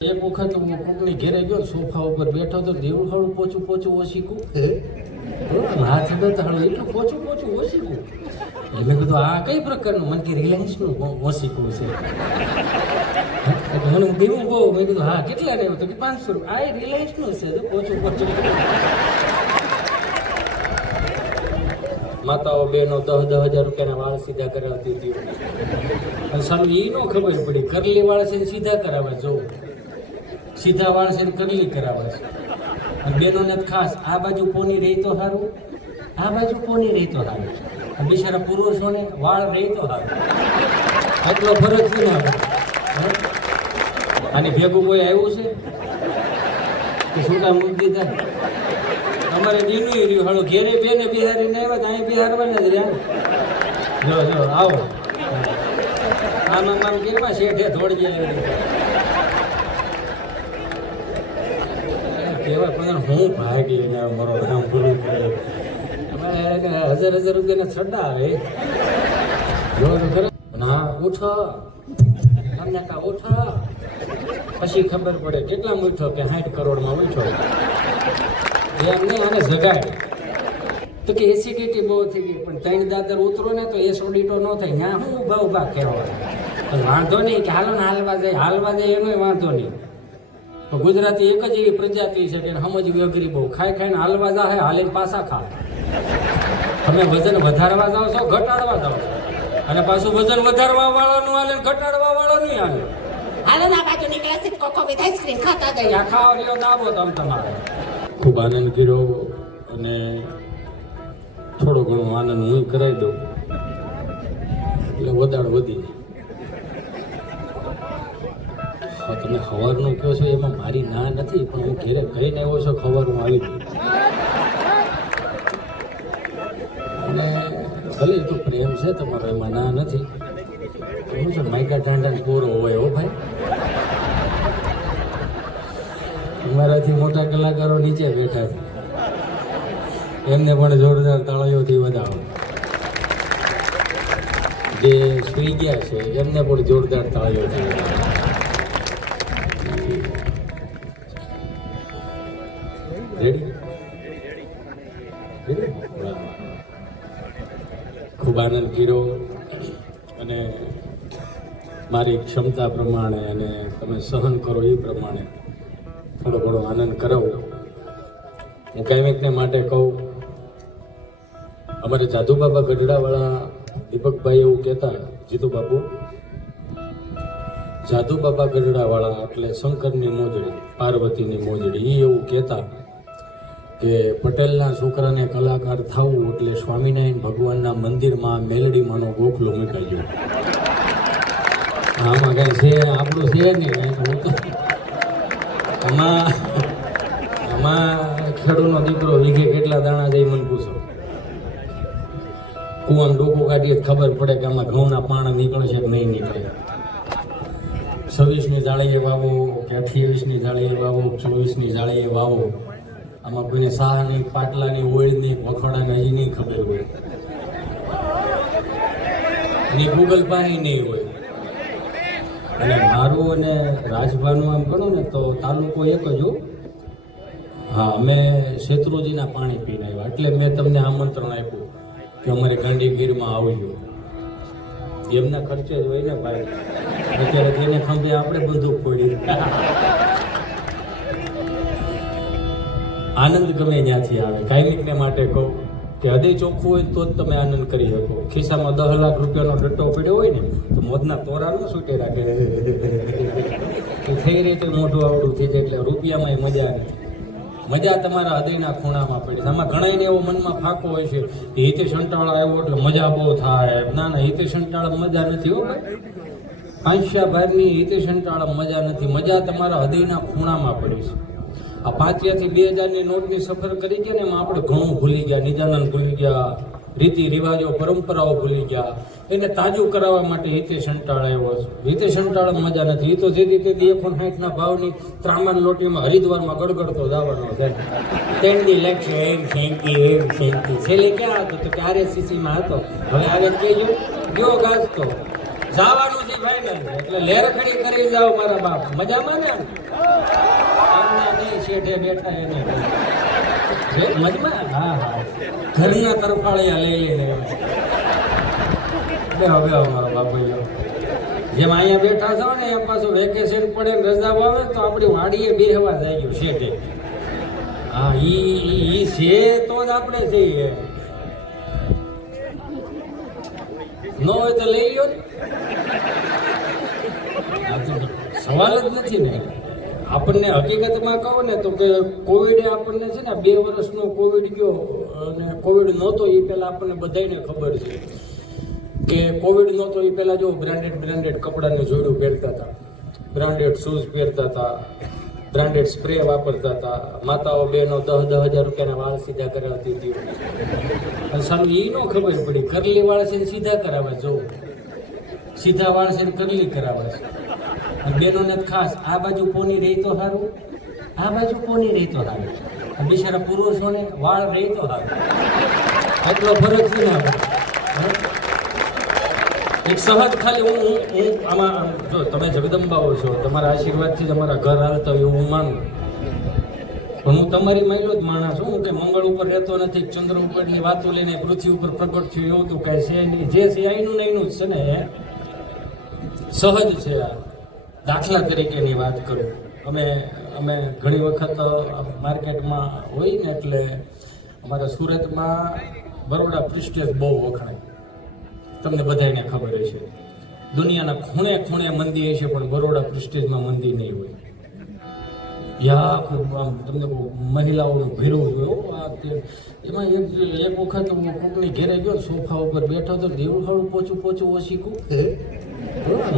એક વખત હું કોકની ઘેરે ગયો, સોફા ઉપર બેઠો તો દેવળાળું પોચું પોચું ઓશીકું હાથ દતાળું એટલું પોચું પોચું ઓશીકું. એટલે કીધું આ કઈ પ્રકારનું? મને કે રિલાયન્સનું ઓશીકું છે. મને દેવું બહુ. મેં કીધું હા કેટલા ને? તો કે 500 રૂપિયા. આ રિલાયન્સનું છે તો પોચું પોચું. માતાઓ બહેનો 10,000 રૂપિયાના વાળ સીધા કરાવતી હતી. અને સારું એ ન ખબર પડી કરલી વાળ છે સીધા કરાવે. જો સીધા વાળ છે કરલી કરાવે છે. અને બહેનોને ખાસ આ બાજુ પોની રહી તો સારું, આ બાજુ પોની રહી તો સારું. બિચારા પુરુષોને વાળ રહી તો સારું. એટલો ફરક શું આવે? આની ભેગું કોઈ આવ્યું છે કે છૂટા મૂકી દીધા? અમારે દીનું રહ્યું હાલો ઘેરે બેને બિહારીને આવ્યા તો અહીં બિહારવાના જ રહ્યા. જો જો આવો આમાં આમ કેવા શેઠે થોડી જાય કેવા પણ હું ભાગ લઈને મારો નામ પૂરું કરે. 1000 રૂપિયાના છડ્ડા આવે. જો ખરે ના ઉઠો તમને કા ઉઠો. પછી ખબર પડે કેટલા ઉઠો કે 60 કરોડમાં ઉઠો. એમ નહીં આને જગાડ તો કે એસિડિટી બહુ થઈ ગઈ. પણ 3 દાદર ઉતરો ને તો એસિડિટો ન થાય. ના હું ઉભા કહેવા વાંધો નહીં કે હાલો ને હાલવા જાય એનો વાંધો નહીં. ગુજરાતી એક જ એવી પ્રજાતિ છે કે સમજવી અઘરી બહુ. ખાઈને હાલવા જાય હાલીને પાછા ખા. તમે વજન વધારવા જાઓ છો ઘટાડવા જાઓ છો. અને પાછું વજન વધારવા વાળાનું હાલે ઘટાડવા વાળાનું હાલે. હાલો ના બાજુ નીકળ્યા છે કોકો વિથ આઈસ્ક્રીમ ખાતા જાય. આ ખાવ લ્યો દાબો તમ તમારે. ખૂબ આનંદ કર્યો અને થોડો ઘણો આનંદ હું કરાવી દઉં એટલે વધારે વધી જાય. તમે સવારનું કહો છો એમાં મારી ના નથી, પણ હું ઘેરે કહીને આવ્યો છો ખબર હું આવી ગઈ. અને ભલે તો પ્રેમ છે તમારો, એમાં ના નથી. હું છે માયકા ટાંડા પૂરો હોય હો ભાઈ. મારાથી મોટા કલાકારો નીચે બેઠા છે, એમને પણ જોરદાર તાળીઓથી વધાવો. જે સુઈ ગયા છે એમને પણ જોરદાર તાળીઓથી વધાવો. ખૂબ આનંદ કર્યો અને મારી ક્ષમતા પ્રમાણે અને તમે સહન કરો એ પ્રમાણે થોડો ઘણો આનંદ કરાવો. હું કાંઈકને માટે કહું, અમારે જાદુબાબા ગઢડાવાળા દીપકભાઈ એવું કહેતા, જીતુ બાપુ જાદુબાબા ગઢડાવાળા એટલે શંકરની મોજડી, પાર્વતીની મોજડી. એ એવું કહેતા કે પટેલના છોકરાને કલાકાર થવું એટલે સ્વામિનારાયણ ભગવાનના મંદિરમાં મેલડીમાંનો ગોખલો મૂકાઈ ગયો. આમાં કાંઈ છે આપણું છે નહીં. આમાં ખેડૂતનો દીકરો વીઘે કેટલા દાણા જાય મને પૂછો. કુવાનું ડોકું કાઢીએ ખબર પડે કે આમાં ઘઉંના પાણા નીકળે છે કે નહીં નીકળે. 26ની જાળીએ વાવો કે 28ની જાળીએ વાવો, 24ની જાળીએ વાવો. આમાં કોઈને સાહની, પાટલાની, ઓળની, વખોડાની હજી નહીં ખબર હોય. ને ગૂગલ પાસે નહીં હોય. અને મારું અને રાજભાનું આમ ગણું ને તો તાલુકો એક જ હો. હા, અમે શેત્રુજીના પાણી પીને આવ્યા એટલે મેં તમને આમંત્રણ આપ્યું કે અમારે ગાંધીગીરમાં આવજો. એમના ખર્ચે જ હોય ને ભાઈ. અત્યારે તેને ખંભે આપણે બંદૂક ફોડી. આનંદ ગમે ત્યાંથી આવે. કાયમિકને માટે કહું કે હૃદય ચોખ્ખું હોય તો જ તમે આનંદ કરી શકો. ખિસ્સામાં 10 લાખ રૂપિયાનો ડટ્ટો પડ્યો હોય ને તો મોજના તોરા ન છૂટે રાખે. થઈ રહી તો મોઢું આવડું થઈ જાય. એટલે રૂપિયામાં મજા નથી. મજા તમારા હૃદયના ખૂણામાં પડી. આમાં ઘણાને એવો મનમાં ફાંકો હોય છે કે હિતેશ અંટાળા આવ્યો એટલે મજા બહુ થાય. ના ના, હિતેશ અંટાળા મજા નથી હો ભાઈ. 500 ભારની હિતેશ અંટાળા મજા નથી. મજા તમારા હૃદયના ખૂણામાં પડી છે. આ 5 થી 2000ની નોટની સફર કરી ગયા ને એમાં આપણે ઘણું ભૂલી ગયા. નિજાનંદ ભૂલી ગયા, રીતિ રિવાજો પરંપરાઓ ભૂલી ગયા. એને તાજું કરાવવા માટે હિતેશ અંટાળા આવ્યો છે. હિતેશ અંટાળા મજા નથી. એ તો જે રીતે 160ના ભાવની ત્રામાન લોટીમાં હરિદ્વારમાં ગડગડતો જવાનો છે. તેની લક્ષ્ય એમ શેંકી છેલ્લે ક્યાં હતો તો કે RSCCમાં હતો. હવે આવે કેજો ગયો ગાજતો જવાનું છે ફાઈનલ. એટલે લહેર ખડી કરી જાઓ મારા બાપ. મજામાં ને એમના નહીં, શેઠે બેઠા એને મજમાં. હા હા, ઘરના તરફાળિયા લઈ લઈને હવે અમારો બાપુ જેમ અહીંયા બેઠા છો ને એમ પાછું વેકેશન પડે ને રજા આવે તો આપણી વાડીએ બેહવા જાય ગયું શેઠે. હા, ઈ છે તો જ આપણે છીએ, ન હોય તો લઈ લો. સવાલ જ નથી ને. આપણને હકીકતમાં કહો ને તો કે કોવિડે આપણને છે ને 2 વર્ષનો કોવિડ ગયો અને કોવિડ નહોતો એ પહેલાં આપણને બધાને ખબર છે કે કોવિડ નહોતો એ પહેલાં જો બ્રાન્ડેડ કપડાને જોડું પહેરતા હતા, બ્રાન્ડેડ શૂઝ પહેરતા હતા, બ્રાન્ડેડ સ્પ્રે વાપરતા હતા, માતાઓ બહેનો 10,000 રૂપિયાના વાળ સીધા કરાવતી હતી. અને સારું એ ન ખબર પડી કરલી વાળ છે સીધા કરાવે, જો સીધા વાળ છે કરલી કરાવે છે. અને બહેનોને ખાસ આ બાજુ પોની રહી તો સારું, આ બાજુ પોની રહી તો સારું. બિચારા પુરુષોને વાળ રહી તો સારું. એટલો ફરક છે ને આપણે. એક સહજ ખાલી હું આમાં જો તમે જગદંબાઓ છો, તમારા આશીર્વાદથી જ અમારા ઘર હાલતા હોય એવું હું માનું. પણ હું તમારી માયલો જ માણસ છું. હું કે મંગળ ઉપર રહેતો નથી, ચંદ્ર ઉપરની વાતો લઈને પૃથ્વી ઉપર પ્રગટ થયું એવું તો કાંઈ છે નહીં. જે છે અહીંનું ને અહીંનું જ છે ને, સહજ છે. આ દાખલા તરીકેની વાત કરું, અમે ઘણી વખત માર્કેટમાં હોય ને એટલે અમારા સુરતમાં બરોડા પ્રિસ્ટેજ બહુ વખણાય, તમને બધાને ખબર છે. દુનિયાના ખૂણે ખૂણે મંદિર છે પણ બરોડા પ્રિસ્ટેજમાં મંદિર નહીં હોય. યા આમ તમને મહિલાઓનું ભીડું જોયું. એમાં એક વખત હું કોકની ઘેરે ગયો, સોફા ઉપર બેઠો તો દેવું હાળું પોચું ઓછીકું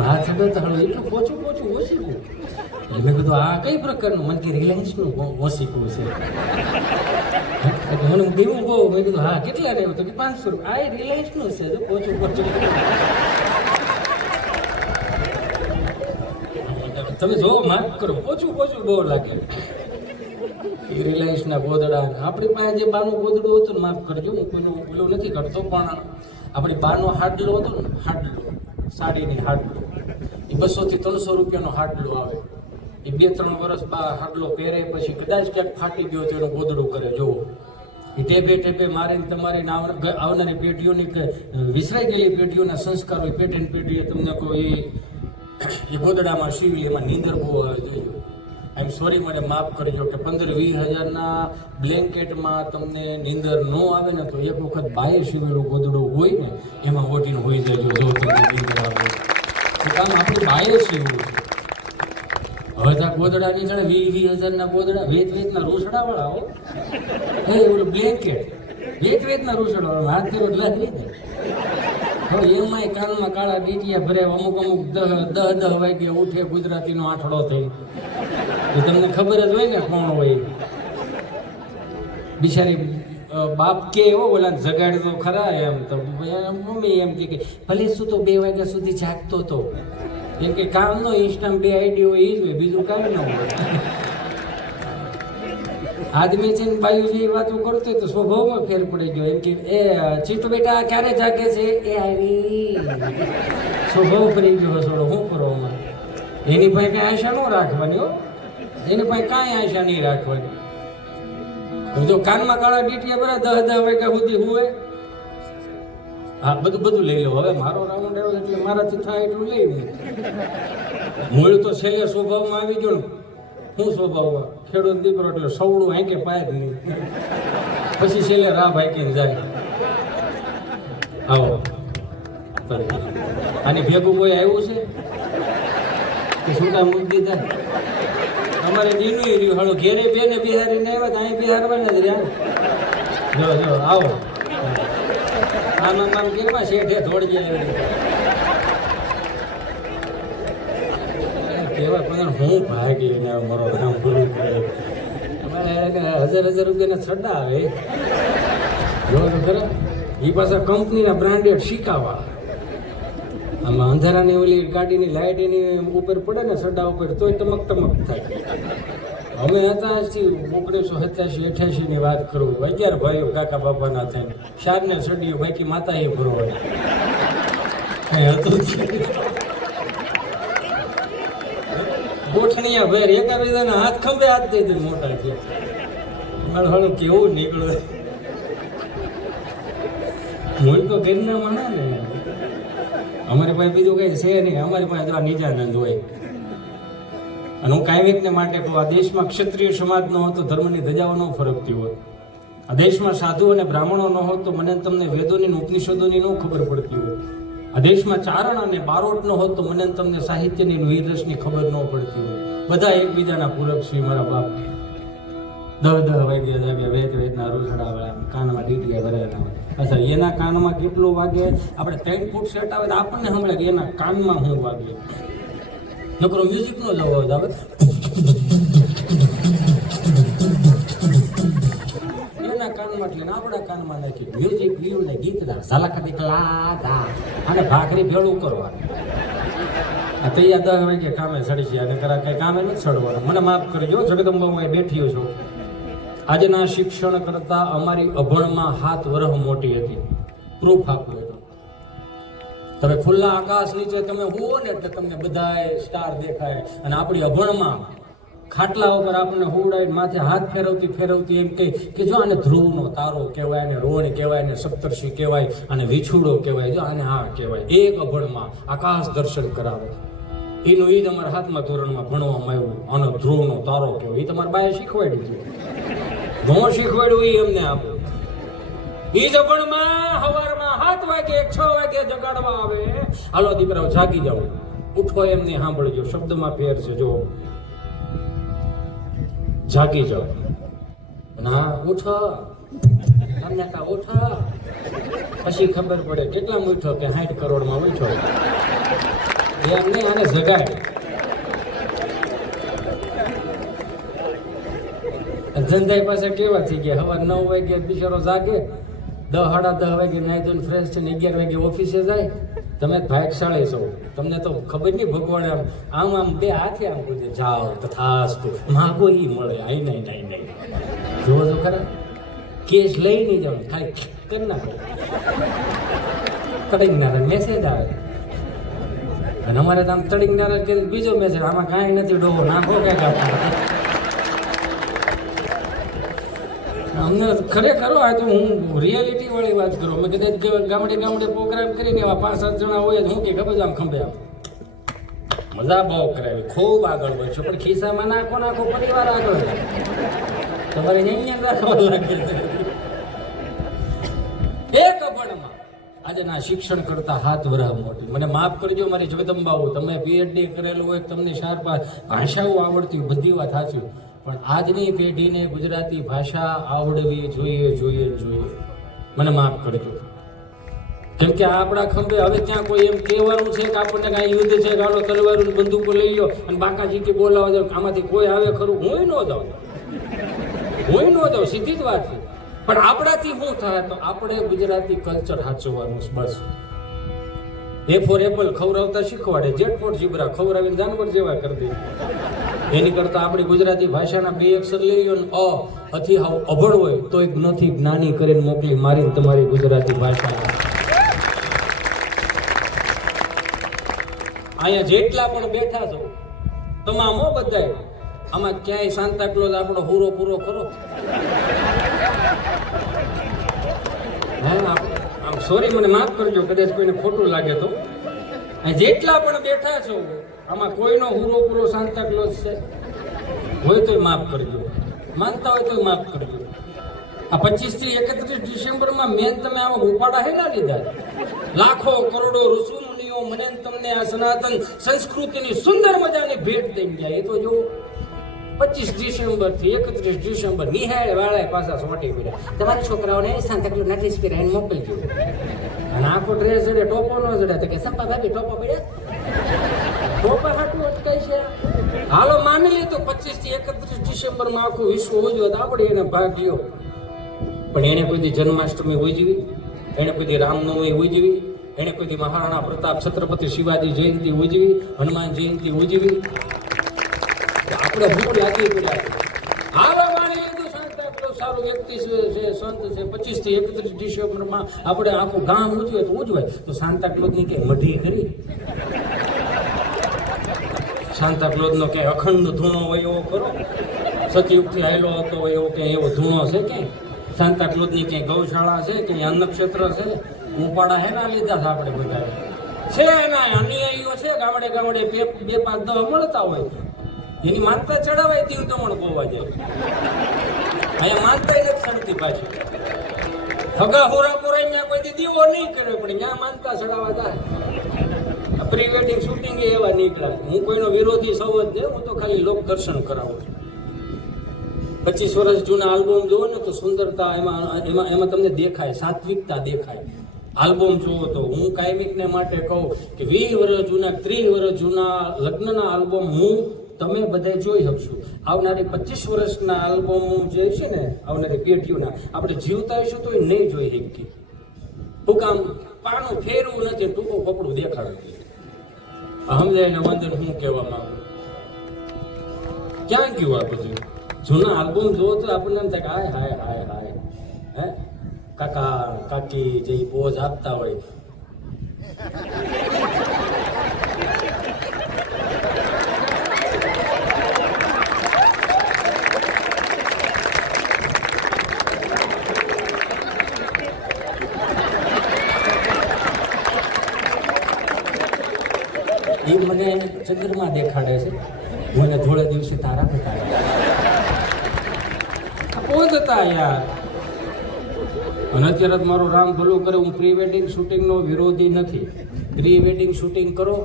હાથ બેઠા એટલું પોચું ઓછીકું. મેં કીધું આ કઈ પ્રકારનું? મને કે રિલાયન્સનું ઓછીકું છે. મને દેવું બહુ. મેં કીધું હા કેટલા રહેવું? તો કે 500 રૂપિયા. આ રિલાયન્સનું છે, જો પોચું તમે જો માફ કરો, પોચું બહુ લાગે. એ રિલાયન્સના ગોદડા. આપણી પાસે જે બાનું ગોદડું હતું ને, માફ કરજો હું કોઈનું પેલું નથી કરતો, પણ આપણી બાનો હાડલો હતો ને, હાડલો સાડીની હાડલો, એ 200 થી 300 રૂપિયાનો હાડલો આવે. એ 2-3 વર્ષ બા હાડલો પહેરે પછી કદાચ ક્યાંક ફાટી ગયો તો એનું ગોદડું કરે. જુઓ, એ ટેપે મારીને તમારી આવનારી પેઢીઓની વિસરાઈ ગયેલી પેઢીઓના સંસ્કારો પેઢીએ તમને કોઈ એ ગોદડામાં શીવી, એમાં નીંદર બહુ આવે. જોઈજો, આઈ એમ સોરી, મને માફ કરજો કે 15-20 હજારના બ્લેન્કેટમાં તમને નીંદર ન આવે ને તો એક વખત બાએ શીવેલું ગોદડું હોય ને એમાં ઓટીને હોઈ જાય. જો તમને નીંદર આવે તો કામ આપણે બાએ શીવવું છે. હવે તો ગોદડા ની જાણે 20-20 હજારના ગોદડા વેતના રૂસડાવાળા હો. ઓલું બ્લેન્કેટ વેતના રૂસડાવાળા હાથ ફેરો ગ્લાસ નહીં થાય. હવે એમાંય કાનમાં કાળા ડીટીયા ભરે. અમુક 10 વાગે ઉઠે ગુજરાતીનો આઠડો થઈ. એ તમને ખબર જ હોય ને કોણ હોય. બિચારી બાપ કે એવો બોલા જગાડ તો ખરા એમ. તો મમ્મી એમ કે ભલે શું તો 2 વાગ્યા સુધી જાગતો હતો. એમ કે કામ નો ઇન્સ્ટામાં 2 આઈડી હોય એ જ હોય, બીજું કાંઈ ન હોય. આદમી છે ને બાયુ જે વાતો કરતો હોય તો સ્વભાવમાં ફેર પડી ગયો. એમ કે એ ચીટુ બેટા ક્યારે જાગે છે? એ આવી સ્વભાવ પડી ગયો હસોડો. શું કરો આમાં? એની પાસે કાંઈ આશા ન રાખવાની હો. એની પાસે કાંઈ આશા નહીં રાખવાની. જો કાનમાં કાળા ડીટીયા ભરે 10 વાગ્યા સુધી હુએ. હા, બધું લઈ લો. હવે મારો રાઉન્ડ આવ્યો એટલે મારાથી થાય એટલું લઈ લઉં. મૂળ તો છેલ્લે સ્વભાવમાં આવી ગયો ને. શું સ્વભાવમાં? ખેડૂત દીકરો એટલે સવડું હાંકે પાય જ નહીં. પછી છેલ્લે રાહ હાંકીને જાય. આવો આની ભેગું કોઈ આવ્યું છે કે છૂટા મૂકી દીધા? અમારે દીનું રહ્યું હાલો ઘેરે બેને બિહારીને આવ્યા તો અહીં બિહારવાના જ રહ્યા. જો આવો આમ કેવા શેઠે થોડી જાય કેવા પણ હું ભાગી ને મારો નામ પૂરું કરે. અમારે 1000 રૂપિયાના છડ્ડા આવે. જો તો ખરા એ પાછા કંપનીના બ્રાન્ડેડ શીકાવા. આમાં અંધારાની ઓલી ગાડીની લાઇટ એની ઉપર પડે ને છડ્ડા ઉપર તોય ટમક થાય. અમે હતા 1987-88 ની વાત કરું. 11 ભાઈઓ કાકા બાપાના થઈને 4 ને સડીઓ બાકી માતા એ ભરવાની કઈ હતું. ગોઠણિયા ભેર એકાબીજાના હાથ ખંભે હાથ દઈ દે મોટા છે. મારું કેવું નીકળ્યું. હું તો ઘરના માણા ને, અમારી પાસે બીજું કઈ છે નહીં. અમારી પાસે તો આ નિજાનંદ હોય. અને હું કાયમિકને માટે કહું, આ દેશમાં ક્ષત્રિય સમાજ ન હોત તો ધર્મની ધજાઓ ન ફરકતી હોત. આ દેશમાં સાધુ અને બ્રાહ્મણો ન હોત તો મને તમને વેદોની અને ઉપનિષદોની ન ખબર પડતી હોત. આ દેશમાં ચારણ અને બારોટ ન હોત તો મને તમને સાહિત્યની વીરરસની ખબર ન પડતી હોય. બધા એકબીજાના પૂરક છે મારા બાપ. 10 વાગ્યા જાગ્યા વેદના રૂસડા વાળા કાનમાં ડીટીયા ભરેલા હોય. અચ્છા, એના કાનમાં કેટલું વાગે? આપણે 3 ફૂટ સેટ આવે તો આપણને સંભળાય કે એના કાનમાં શું વાગે. નકરો મ્યુઝિક નો જ અવાજ આવે. એના કાનમાં એટલે આપણા કાનમાં નાખી મ્યુઝિક લીયું ને ગીત દા ઝલક દીકલા દા અને ભાખરી ભેળું કરવાનું. આ તૈયાર 10 વાગે કામે ચડી છે અને કરા કઈ કામે નથી ચડવાનું. મને માફ કરજો, જગદંબા બેઠ્યો છો. આજના શિક્ષણ કરતા અમારી અભણમાં 7 વર્ષ મોટી હતી. પ્રૂફ આપો એનો. તમે ખુલ્લા આકાશ નીચે તમે હુઓ ને એટલે તમને બધાય સ્ટાર દેખાય. અને આપણી અભણમાં ખાટલા ઉપર આપણને હુવડાવીને માથે હાથ ફેરવતી એમ કે જો આને ધ્રુવનો તારો કહેવાય, આને રોણ કહેવાય, આને સપ્તર્ષિ કહેવાય, આને વિછુડો કહેવાય, જો આને આ કહેવાય. એક અભણમાં આકાશ દર્શન કરાવે. એનું એ જ અમારા 7મા ધોરણમાં ભણવામાં આવ્યું. આનો ધ્રુવનો તારો કહેવાય. એ તમારા બાએ શીખવાડ્યું હતું. ન શીખવાડ્યું એ અમને આપો. એ જ અભણમાં સવારમાં 7 વાગે 6 વાગે જગાડવા આવે. હાલો દીકરાઓ જાગી જાઓ, ઉઠો એમને સાંભળજો. શબ્દમાં ફેર છે. જો જાગી જાઓ. ના ઉઠો, તમને કા ઉઠો. પછી ખબર પડે કેટલા ઉઠો કે 60 કરોડમાં ઉઠો. એમ નહીં, આને જગાડે. ધંધાઈ પાસે કેવા થઈ ગયા. સવાર 9 વાગે બિચારો જાગે, 10 સાડા 10 વાગે નાઈ ધોઈને ફ્રેશ છે ને 11 વાગે ઓફિસે જાય. તમે ભાગશાળી છો, તમને તો ખબર નહીં. ભગવાન આમ 2 હાથે આમ કીધે જાઓ તથાસ્તુ, માગો ઈ મળે. આઈ નહીં જોવો તો ખરા. કેસ લઈ નહીં જાવ, ખાલી કરી નાખો. તડીક નારાયણ મેસેજ આવે. અને અમારે તો આમ તડીક નારાયણ કરી બીજો મેસેજ, આમાં કાંઈ નથી ડોહો નાખો કે અમને ખરેખર આ તો હું રિયાલિટી વાળી વાત કરું. અમે કદાચ ગામડે પ્રોગ્રામ કરીને એવા 5-7 જણા હોય હું કે ખબર આમ ખંભે આમ મજા બહુ કરાવી, ખૂબ આગળ વધશો. પણ ખિસ્સામાં નાખો પરિવાર આગળ તમારે અહીંયા રાખવા લાગે છે. એક અભણમાં આજે ના શિક્ષણ કરતા 7 વર્ષ મોટી. મને માફ કરજો મારી જગદંબાઓ, તમે પીએચડી કરેલું હોય, તમને 4-5 ભાષાઓ આવડતી હોય, બધી વાત સાચી. પણ આજની પેઢીને ગુજરાતી ભાષા આવડવી જોઈએ. મને માફ કરજો. કેમ કે આપણા ખંભે હવે ત્યાં કોઈ એમ કહેવાનું છે કે આપણને કાંઈ યુદ્ધ છે, ગાડો તલવારું બંદૂકો લઈ લો અને બાકાજી બોલાવા જાવ, આમાંથી કોઈ આવે ખરું? હું ન જાઉં, સીધી જ વાત છે. પણ આપણાથી શું થાય તો આપણે ગુજરાતી કલ્ચર સાચવવાનું બસ. એ ફોર એપલ ખવડાવતા શીખવાડે, જેટ ફોર જીબ્રા ખવડાવીને જાનવર જેવા કરી દે. એની કરતા આપણી ગુજરાતી ભાષાના 2 અક્ષર લઈ લો ને અથી હાવ અભણ હોય તો એક નથી જ્ઞાની કરીને મોકલી મારીને તમારી ગુજરાતી ભાષા. અહીંયા જેટલા પણ બેઠા છો તમામો બધાય, આમાં ક્યાંય સાન્તા ક્લોઝ આપણો પૂરો ખરો? આમ સોરી, મને માફ કરજો કદાચ કોઈને ખોટું લાગે તો. જેટલા પણ બેઠા છો આમાં કોઈનો પૂરો સાન્તા ક્લોઝ છે હોય તો માફ કરજો, માનતા હોય તો માફ કરજો. આ 25 થી 31 ડિસેમ્બરમાં મેન તમે આવા ઉપાડા હે ના લીધા. લાખો કરોડો ઋષિ મુનિઓ મને તમને આ સનાતન સંસ્કૃતિની સુંદર મજાની ભેટ દઈને જાય. એ તો જો 25 ડિસેમ્બર થી 31 ડિસેમ્બર નિહાળ વાળા પાછા સોટી પડ્યા. તમારા છોકરાઓને સાન્તા ક્લોઝ નોટિસ પીરાઈને મોકલજો. અને આખો ડ્રેસ જડે ટોપો ન જડે તો કે સંપા ભાભી ટોપો પડ્યા, ટોપા હાટું અટકાય છે. હાલો માની લે તો 25 થી 31 ડિસેમ્બરમાં આખું વિશ્વ ઉજવે તો આપણે એને ભાગ લ્યો. પણ એને કોઈ દી જન્માષ્ટમી ઉજવી, એને કોઈ દી રામનવમી ઉજવી, એને કોઈ દી મહારાણા પ્રતાપ છત્રપતિ શિવાજી જયંતિ ઉજવી, હનુમાન જયંતિ ઉજવી. આપણે હું યાદી કર્યા. હાલો માની લીધું સાન્તા ક્લોઝ સારું વ્યક્તિ છે, સંત છે. 25 થી 31 ડિસેમ્બરમાં આપણે આખું ગામ ઉજવે તો ઉજવાય. તો સાન્તા ક્લોઝની કઈ મઢી કરી સાંતા ક્લોઝનો કે અખંડ ધૂણો હોય એવો કરો, સતયુગથી આવેલો હતો હોય એવો કે એવો ધૂણો છે કે સાંતા ક્લોઝની ક્યાંય ગૌશાળા છે કે અન્નક્ષેત્ર છે? ઉપાડા હે ના લીધા છે આપણે બધા છે એના અનુયાયીઓ છે ગામડે ગામડે 2-5-10 મળતા હોય, એની માનતા ચડાવાય દીવ દમણ ગોવા જાય. અહીંયા માનતા નથી ચડતી પાછી. હગા હોરા પોરા ત્યાં કોઈ દીવો નહીં કર્યો પણ ત્યાં માનતા ચડાવવા જાય. પ્રી વેડિંગ શૂટિંગ એવા નીકળ્યા. હું કોઈનો વિરોધી સૌ જ નહીં, હું તો ખાલી લોક દર્શન કરાવું છું. 25 વર્ષ જૂના આલ્બમ જુઓ ને તો સુંદરતા એમાં તમને દેખાય, સાત્વિકતા દેખાય. આલ્બમ જુઓ તો હું કાયમિકને માટે કહું કે 20 વર્ષ જૂના 30 વર્ષ જૂના લગ્નના આલ્બમ તમે બધા જોઈ શકશું. આવનારી 25 વર્ષના આલ્બમ જે છે ને, આવનારી પેઢીઓના આપણે જીવતા હશું તો એ નહીં જોઈ શકીએ. ટૂંકામ પાનું ફેરવું નથી, ટૂંકું કપડું દેખાડે. સમજાય ને વંદન હું કહેવા માંગુ? ક્યાં ગયું આ બધું? જૂના આલ્બમ જોવો તો આપણને એમ થાય કે હાય હાય હાય હાય, હે કાકા કાકી જે પોઝ આપતા હોય. એ મને ચંદ્રમાં દેખાડે છે, મને ધોળે દિવસે તારા બતાવે. પોઝ હતા યાર. અને અત્યારે મારું રામ ભલું કરે, હું પ્રી વેડિંગ શૂટિંગનો વિરોધી નથી. પ્રી વેડિંગ શૂટિંગ કરો,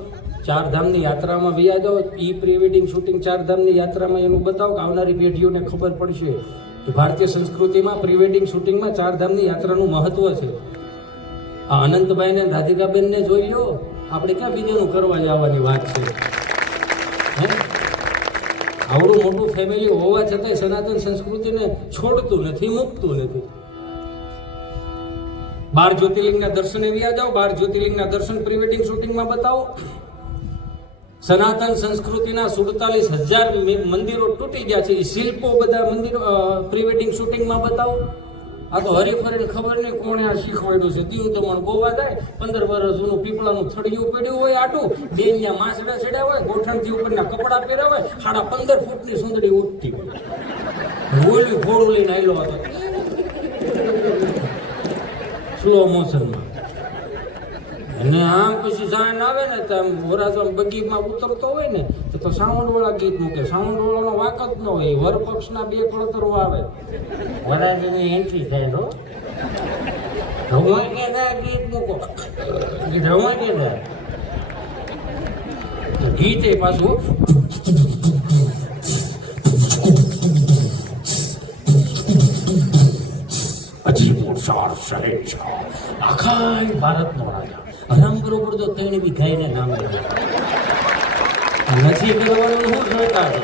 ચારધામની યાત્રામાં વ્યા જાઓ. એ પ્રી વેડિંગ શૂટિંગ ચારધામની યાત્રામાં એનું બતાવો કે આવનારી પેઢીઓને ખબર પડશે કે ભારતીય સંસ્કૃતિમાં પ્રી વેડિંગ શૂટિંગમાં ચારધામની યાત્રાનું મહત્વ છે. આ અનંતભાઈને રાધિકાબેનને જોઈ લો, આપણે ક્યાં બીજાનું કરવા જવાની વાત છે? હે, આવડું મોટું ફેમિલી હોવા છતાંય સનાતન સંસ્કૃતિને છોડતું નથી, મૂકતું નથી. 12 જ્યોતિર્લિંગના દર્શને વ્યા જાઓ, 12 જ્યોતિર્લિંગના દર્શન પ્રી વેડિંગ શૂટિંગમાં બતાવો. સનાતન સંસ્કૃતિના 47,000 મંદિરો તૂટી ગયા છે, એ શિલ્પો બધા મંદિરો પ્રી વેડિંગ શૂટિંગમાં બતાવો. આ તો હરીફરીને ખબર નહીં કોણે આ શીખવાડ્યું છે. દીવ દમણ ગોવા જાય, 15 વર્ષ જૂનું પીપળાનું થડિયું પડ્યું હોય, આટું બેનના માસડા ચડ્યા હોય, ગોઠણથી ઉપરના કપડા પહેર્યા હોય, 15.5 ફૂટની સુંદરી ઉઠતી હોય, ઓલું ઘોડું લઈને આવેલો હતો સ્લો મોશનમાં. અને આમ પછી જાણ આવે ને તો આમ વરાજો બગીમાં ઉતરતો હોય ને તો સાઉન્ડ વાળા ગીત મૂકે. સાઉન્ડ વાળાનો વાક જ ન હોય, વરપક્ષના 2 કળતરો આવે, વરાજની એન્ટ્રી થાય તો રમવા કે થાય ગીત મૂકો, રમવા કે થાય ગીત એ પાછું આખા ભારતનો રાજા હરામ બરોબર તો તેણે બી ગાયને નામ નથી કરવાનું. શું જોતા છે?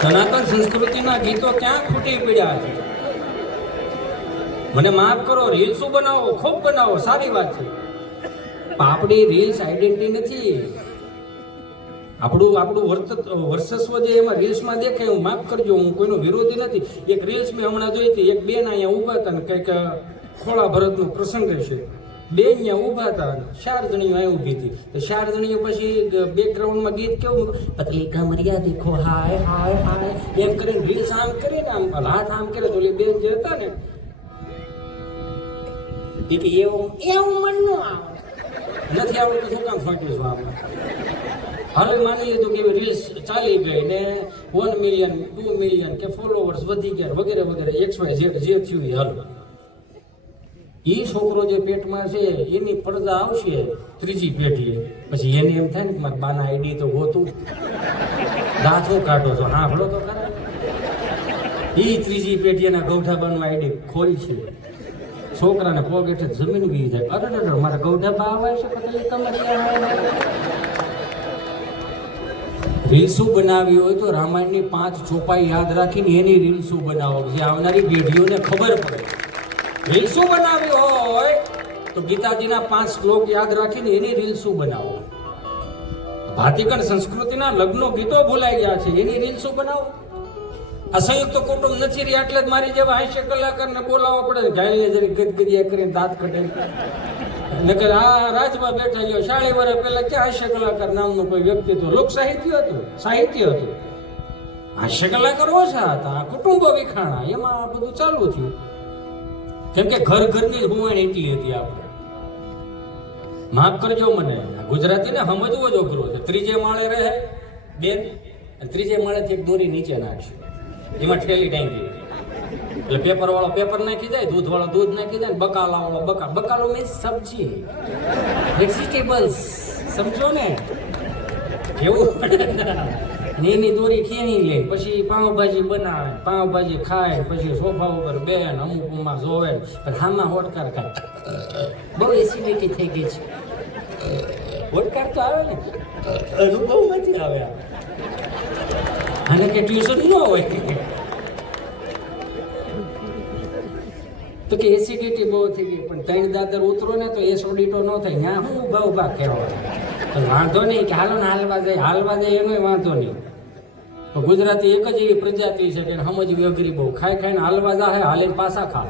સનાતન સંસ્કૃતિના ગીતો ક્યાં ખૂટી પડ્યા છે? મને માફ કરો, રીલ્સો બનાવો, ખૂબ બનાવો, સારી વાત છે. આપણી રીલ્સ આઈડેન્ટિટી નથી. આપણું વર્ચસ્વ જે એમાં રીલ્સમાં દેખાય, હું માફ કરજો, હું કોઈનો વિરોધી નથી. એક રીલ્સ મેં હમણાં જોઈ હતી, એક બેન અહીંયા ઊભા હતા ને કંઈક ખોળા ભરતનો પ્રસંગ છે. બેન અહીંયા ઊભા હતા, 4 જણીઓ અહીં ઊભી હતી. તો 4 જણીઓ પછી બેકગ્રાઉન્ડમાં ગીત કેવું, પતલી કમરિયા દેખો હાય હાય હાય એમ કરીને રીલ્સ આમ કરીને આમ હાથ આમ કરે તો બેન જે હતા ને એ કે એવું મન નો આવે નથી આવડતું, શું કામ ફાટ્યું છું આપણે. હાલ માની લીધું કે રીલ્સ ચાલી ગઈ ને 1 મિલિયન 2 મિલિયન કે ફોલોવર્સ વધી ગયા વગેરે વગેરે XYZ જે થયું હાલ. એ છોકરો જે પેટમાં છે એની પડદા આવશે 3જી પેઢીએ, પછી એને એમ થાય ને કે મારા બાના આઈડી તો ગોતું, દાંતો કાઢો છો, હા ભલો તો ખરા. એ 3જી પેઢીના ગૌઠાબાનું આઈડી ખોલશે, છોકરાને પગ હેઠે જમીન ગઈ જાય. અરે મારા ગૌઠાબા આવે છે, પતલી કમરિયા. રીલ્સો બનાવી હોય તો રામાયણની 5 ચોપાઈ યાદ રાખીને એની રીલ્સો બનાવો, જે આવનારી પેઢીઓને ખબર પડે. રીલ્સો બનાવી હોય તો ગીતાજીના 5 શ્લોક યાદ રાખીને એની રીલ્સો બનાવો. ભાતીગળ સંસ્કૃતિના લગ્નો ગીતો ભૂલાઈ ગયા છે, એની રીલ્સો બનાવો. આ સંયુક્ત કુટુંબ નથી રહી એટલે જ મારી જેવા હાસ્ય કલાકારને બોલાવવા પડે, ગાયને જરી ગદગદિયા કરીને દાંત કઢે. નકર આ રાજમાં બેઠા લ્યો 40 વર્ષ પહેલા ક્યાં હાસ્ય કલાકાર નામનું કોઈ વ્યક્તિત્વ લોક સાહિત્ય હતું. હાસ્ય કલાકાર ઓછા હતા, કુટુંબો વિખાણા, એમાં આ બધું ચાલુ થયું. કેમ કે ઘરની હુવાણ એટલી હતી. આપણે માફ કરજો મને, ગુજરાતીને સમજવો જ અઘરો છે. ત્રીજે માળે રહે બેન, ત્રીજે માળેથી એક દોરી નીચે નાખશે, એમાં ઠેલી ટાંકી, એટલે પેપર વાળો પેપર નાખી જાય, દૂધ વાળો દૂધ નાખી જાય, બકાલા વાળો બકાલો મીન્સ સબ્જી, વેજીટેબલ્સ, સમજો ને કેવું. એની દોરી ખેણી લે, પછી પાઉંભાજી બનાવે, પાઉંભાજી ખાય, પછી સોફા ઉપર બેન અમુકમાં જોવે, હામાં હોટકાર ખાય. બહુ એસિડિટી થઈ ગઈ છે. હોટકાર તો આવે ને, અનુભવમાંથી આવે. આને કે ટ્યુશન ન હોય તો કે એસિડિટી બહુ થઈ ગઈ, પણ 3 દાદર ઉતરો ને તો એસિડિટો ન થાય. ત્યાં હું ઊભા કહેવાય વાંધો નહીં કે હાલો ને હાલવા જાય એનો વાંધો નહીં. ગુજરાતી એક જ એવી પ્રજાતિ છે કે સમજવી અઘરી બહુ. ખાઈને હાલવા જાય, હાલીને પાછા ખા.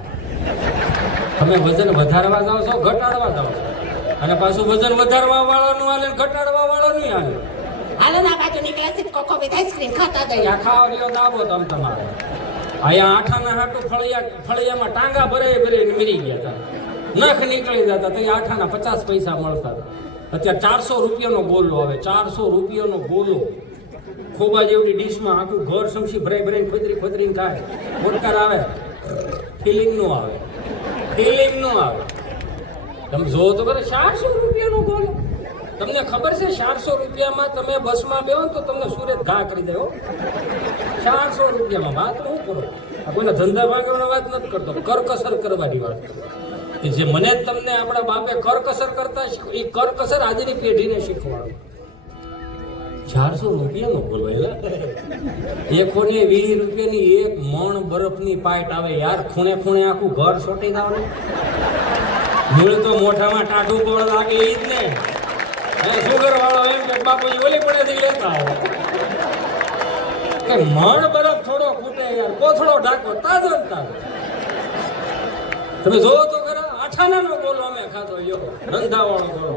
તમે વજન વધારવા જાઓ છો, ઘટાડવા જાઓ છો, અને પાછું વજન વધારવા વાળાનું હાલે, ઘટાડવા વાળાનું હાલે. હાલો ના બાજુ નીકળે છે કોકો વિથ આઈસ્ક્રીમ ખાતા જાય. આ ખાવા રહ્યો દાબો તમ તમારે. અહીંયા આઠાના હાટું ફળિયામાં ટાંગા ભરે મરી ગયા હતા, નખ નીકળી જતા તો આઠાના 50 પૈસા મળતા હતા. અત્યારે 400 રૂપિયાનો ગોલો આવે, 400 રૂપિયાનો ગોલો. ખોબા જેવડી ડીશમાં આખું ઘર સમસી ભરાઈને ખોદરીને ખાય. મોટકાર આવે, ફિલિંગ નો આવે. તમે જોવો તો બરાબર, 400 રૂપિયાનો ગોલો. તમને ખબર છે 400 રૂપિયામાં તમે બસમાં બેહો તો તમને સુરત ઘા કરી દે. 400 રૂપિયામાં વાત હું કરો, આ કોઈના ધંધા ભાગવાની વાત નથી કરતો, કરકસર કરવાની વાત. જે મને જ તમને આપણા બાપે કરકસર કરતા એ કરકસર આજની પેઢીને શીખવાડો. 400 રૂપિયાનો બોલવાયેલા. 120 રૂપિયાની એક મણ બરફની પાઇટ આવે યાર. ખૂણે આખું ઘર સોટી દાવનું. મૂળ તો મોઢામાં ટાઢું પણ લાગે એ જ ને. સુગર વાળો એમ કે બાપુજી ઓલી પડેથી લેતા આવે કે મણ બરફ થોડો ફૂટે યાર, કોથળો ઢાંકો તાજો ને તાજો. તમે જોવો તો ખરા, આઠાનાનો ગોલો અમે ખાતો યો, ધંધાવાળો ગોલો.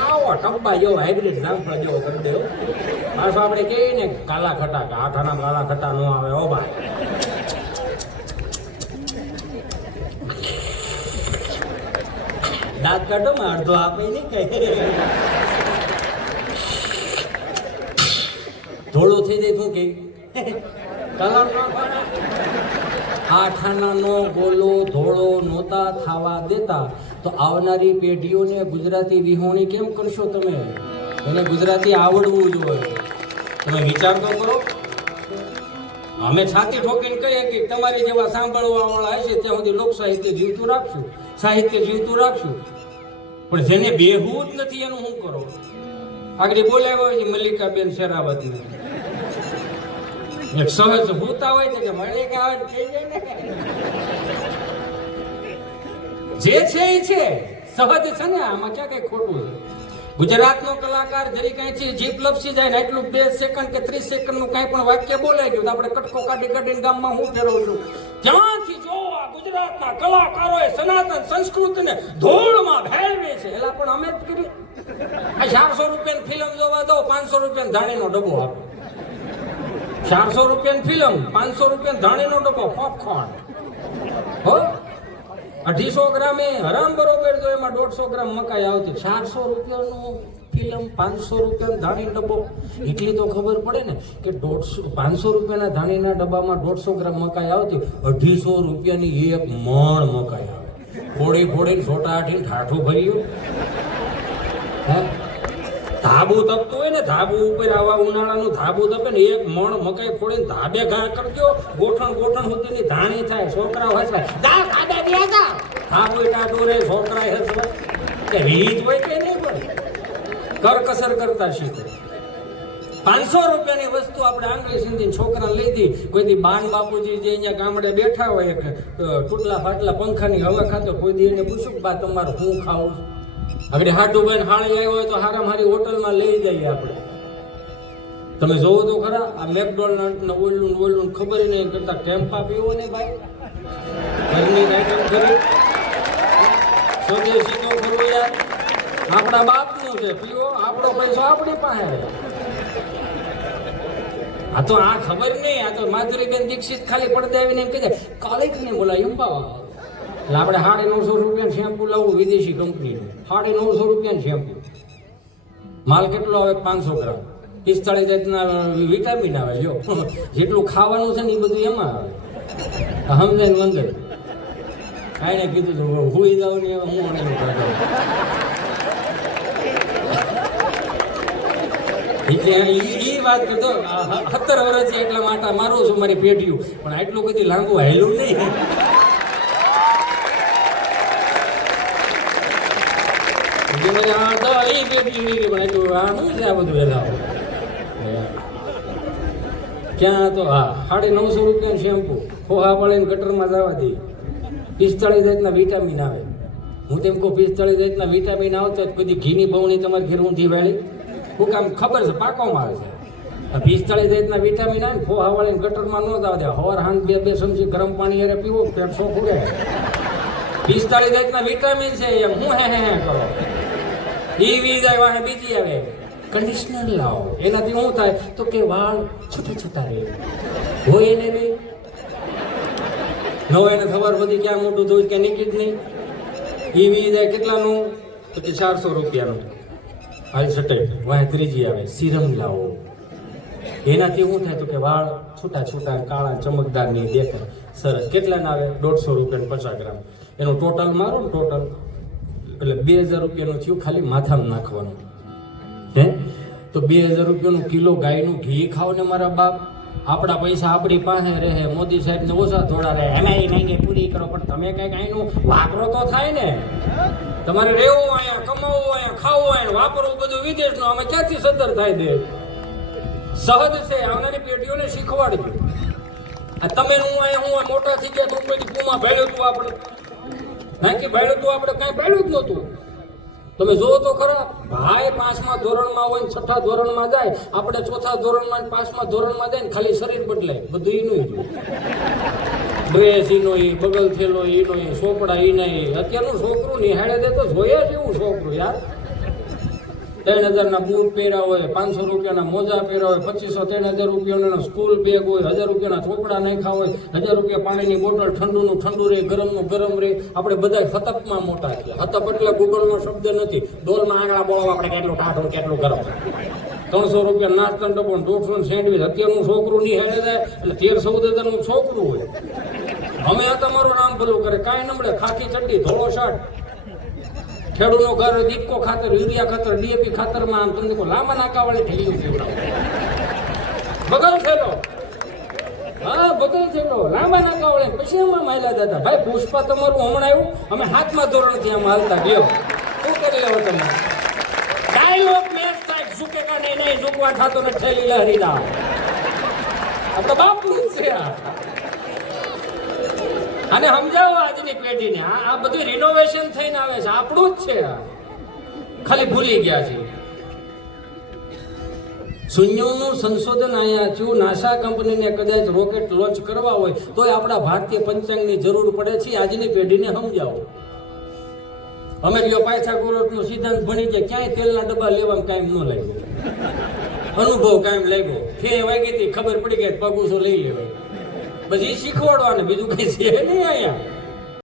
આવો ટબ્બા જેવો હાઇબ્રિડ જામફળ જેવો કરી દેવો. પાછું આપણે કહીએ ને કાલા ખટા, કે આઠાના કાલા ખટા ન આવે. ઓ ભાઈ દાંત કાઢો માં અડધો આપે નહીં કઈ. ધોળું થઈ જાય શું કે કલર આઠાનાનો ગોલો ધોળો નહોતા થવા દેતા તો આવનારી પેઢીઓને ગુજરાતી વિહોણી કેમ કરશો તમે? એને ગુજરાતી આવડવું જોઈએ. તમે વિચાર તો કરો. અમે છાતી ઠોકીને કહીએ કે તમારી જેવા સાંભળવા વાળા હશે ત્યાં સુધી લોક સાહિત્ય જીવતું રાખશું, પણ જેને બેહવું જ નથી એનું શું કરો? આગળ બોલાવ્યા હોય છે મલ્લિકાબેન શેરાવતને, એક સહજ હોતા હોય છે કે મલ્લિકા થઈ જાય ને, જે છે એ છે સહજ છે ને. આમાં ક્યાં કઈ ખોટું છે? ગુજરાતનો કલાકાર જરી કઈ જીભ લપસી જાય ને એટલું 2 સેકન્ડ કે 30 સેકન્ડનું કઈ પણ વાક્ય બોલાઈ ગયું તો આપણે કટકો કાઢીને ગામમાં હું ફેરવું છું. ત્યાંથી જો આ ગુજરાતના કલાકારોએ સનાતન સંસ્કૃતિને ધૂળમાં ભેળવે છે. એલા પણ અમે જ કરી. આ 400 રૂપિયાની ફિલ્મ જોવા દો, 500 રૂપિયાનો ધાણીનો ડબ્બો આપે. 400 રૂપિયાની ફિલ્મ, 500 રૂપિયાનો ધાણીનો ડબ્બો પોપકોર્ન. હો 250 ગ્રામે હરામ બરોબર તો એમાં 150 ગ્રામ મકાઈ આવતી. 400 રૂપિયાનું ફિલ્મ, 500 રૂપિયાનો ધાણી ડબ્બો. એટલી તો ખબર પડે ને કે 500 રૂપિયાના ધાણીના ડબ્બામાં 150 ગ્રામ મકાઈ આવતી. 250 રૂપિયાની એક મણ મકાઈ આવે. ફોડી છોટા આઠી ઠાઠું ભર્યું. હે ધાબુ તપતું હોય ને, ધાબુ ઉપર આવા ઉનાળાનું ધાબુ તપે ને, એક મણ મકાઈ ફોડીને ધાબે ઘા કરજો, ગોઠણ સુધીની ધાણી થાય. છોકરાઓ હસવાય, ધાબુ ટાટું રે, છોકરા હસવાય. કે રીત હોય કે નહીં હોય, કરકસર કરતા શીખો. 500 રૂપિયાની વસ્તુ આપણે આંગળી સિંધી છોકરા લઈ દી. કોઈ દી બાન બાપુજી જે અહીંયા ગામડે બેઠા હોય કે તૂટલા ફાટલા પંખાની હવા ખાતો, કોઈ દી એને પૂછ્યું બા તમારે હું ખાવું? આગળ હાડુભાઈ હાળી આવ્યો હોય તો હારામાં હારી હોટલમાં લઈ જઈએ આપણે. તમે જોવો તો ખરા, આ મેકડોનલ્ડ ને ઓયલું ખબર નહીં કરતા ટેમ્પા પીવો ને ભાઈ, ઘરની આઈટમ કરી સ્વદેશી તો ખરું યાર, આપણા બાપનું છે, પીવો આપણો પૈસો આપણી પાસે. આ તો આ ખબર નહીં, આ તો માધુરીબેન દીક્ષિત ખાલી પડદે આવીને એમ કહે કોલેજ ને બોલાય અંબાવા. એટલે આપણે 950 રૂપિયાનું શેમ્પુ લાવવું વિદેશી કંપનીનું, 950 રૂપિયાનું શેમ્પુ. માલ કેટલો આવે? 500 ગ્રામ, 45 જાતના વિટામિન આવે. જો જેટલું ખાવાનું છે ને એ બધું એમાં આવે. સમજે ને વંદે આને કીધું હતું હુઈ જાવ ને હું એ વાત કરતો 17 વર્ષ છે એટલા માટે મારું છું મારી પેઢીયું, પણ આટલું બધું લાંબુ હાયલું નહીં. ક્યાં તો હા 950 રૂપિયાનું શેમ્પુ ખોહા પાડીને ગટરમાં જવા દે. 45 જાતના વિટામિન આવે. હું તેમ કહું 45 જાતના વિટામિન આવતો બધી ઘીની બહુની તમારે ઘેર ઊંધી વાળી હું કામ ખબર છે પાકો માલ છે. 45 જાતના વિટામિન આવે ને ખોહા વાળીને ગટરમાં ન જવા દે. હવાર હાંજ 2 ચમચી ગરમ પાણી યારે પીવો પેટ સોખું રહે. 45 જાતના વિટામિન છે એમ હું હે કરો. ઈ જાય વાહે બીજી આવે કન્ડિશનર લાવો. એનાથી શું થાય તો કે વાળ છૂટા છૂટા રહે હોય એને નહીં. ન એને ખબર બધી ક્યાં મોટું થયું ક્યાં નીકળી જ નહીં. ઈ જાય કેટલાનું તો કે 400 રૂપિયાનું. હાલ સટે વાહે ત્રીજી આવે સિરમ લાવો. એનાથી શું થાય તો કે વાળ છૂટા છૂટા કાળા ચમકદાર નહીં દેખાય. સરસ. કેટલાના આવે? 150 રૂપિયાનું 50 ગ્રામ. એનું ટોટલ મારો ને ટોટલ એટલે 2000 રૂપિયાનું થયું ખાલી માથામાં નાખવાનું. હે તો 2000 રૂપિયાનું કિલો ગાયનું ઘી ખાવ ને મારા બાપ. આપણા પૈસા આપણી પાસે રહે. મોદી સાહેબને ઓછા થોડા રહે એનાય નહીં પૂરી કરો, પણ તમે કંઈક અહીંનું વાપરો તો થાય ને. તમારે રહેવું અહીંયા, કમાવું અહીંયા, ખાવું અહીંયા, વાપરવું બધું વિદેશનું. અમે ક્યાંથી સદ્ધર થાય દે? સહજ છે. આવનારી પેઢીઓને શીખવાડજો. આ તમે હું અહીંયા હું મોટા થઈ ગયા તો કોઈ પૂમાં ભેળ્યું હતું આપણે નાખી ભેળ્યું હતું આપણે કાંઈ ભેળ્યું જ નહોતું. તમે જોવો તો ખરા ભાઈ 5મા ધોરણમાં હોય ને 6ઠા ધોરણમાં જાય, આપણે 4થા ધોરણમાં 5મા ધોરણમાં જાય ને ખાલી શરીર બદલાય બધું એનું જ. ડ્રેસ એનો એ બગલ થયેલો એનો એ સોપડા એ નહીં. અત્યારનું છોકરું નિહાળે દે તો જોઈએ જ એવું છોકરું યાર. 3000ના બૂટ પહેર્યા હોય, 500 રૂપિયાના મોજા પહેર્યા હોય, 2500 3000 રૂપિયાના સ્કૂલ બેગ હોય, 1000 રૂપિયાના ચોપડા નાખ્યા હોય, 1000 રૂપિયા પાણીની બોટલ, ઠંડુનું ઠંડુ રહે, ગરમનું ગરમ રહે. આપણે બધા હતપમાં મોટા છીએ. હતપ એટલે ગૂગલનો શબ્દ નથી. ડોલમાં આંગળા બોળવા આપણે કેટલું ટાઢું કેટલું ગરમ. 300 રૂપિયા નાસ્તા ડબ્બો, 150 સેન્ડવીચ. અત્યારનું છોકરું નિહાળે જાય એટલે 13-14 હજારનું છોકરું હોય. અમે આ તમારું નામ ભલું કરે કાંઈ નમળે. ખાખી ચડ્ડી, ધોળો શર્ટ, ખેડૂતનો ઘર, દીપકો ખાતર, યુરિયા ખાતર, ડીએપી ખાતરમાં આમ તમને લાંબા નાકાવાળી ઠેલીઓ પીવડાવે. બગલ થયેલો, હા બગલ થયેલો, લાંબા નાકાવાળી. પછી એમાં માયલા દાદા ભાઈ પુષ્પા તમારું હમણાં આવ્યું, અમે 7મા ધોરણથી આમ હાલતા ગયો. શું કરી લેવો તમે? ડાયલોગ મેચ થાય, ઝુકેગા નહીં, નહીં ઝુકવા થતો ને ઠેલી લહેરીલા. આ તો બાપનું જ છે. અને સમજાવો આજની પેઢીને આ બધું રિનોવેશન થઈને આવે છે, આપણું જ છે. ખાલી ભૂલી ગયા છે. શૂન્યનું સંશોધન અહીંયા થયું. નાસા કંપનીને કદાચ રોકેટ લોન્ચ કરવા હોય તો આપણા ભારતીય પંચાંગની જરૂર પડે છે. આજની પેઢીને સમજાવો. અમે જો પાયથાગોરસનો સિદ્ધાંત ભણી જાય ક્યાંય તેલના ડબ્બા લેવામાં કાયમ ન લાગ્યો. અનુભવ કાયમ લાગ્યો. ફે વાગી હતી ખબર પડી ગઈ પગુસો લઈ લેવાય. પછી શીખવાડવાને બીજું કઈ છે નહીં અહીંયા.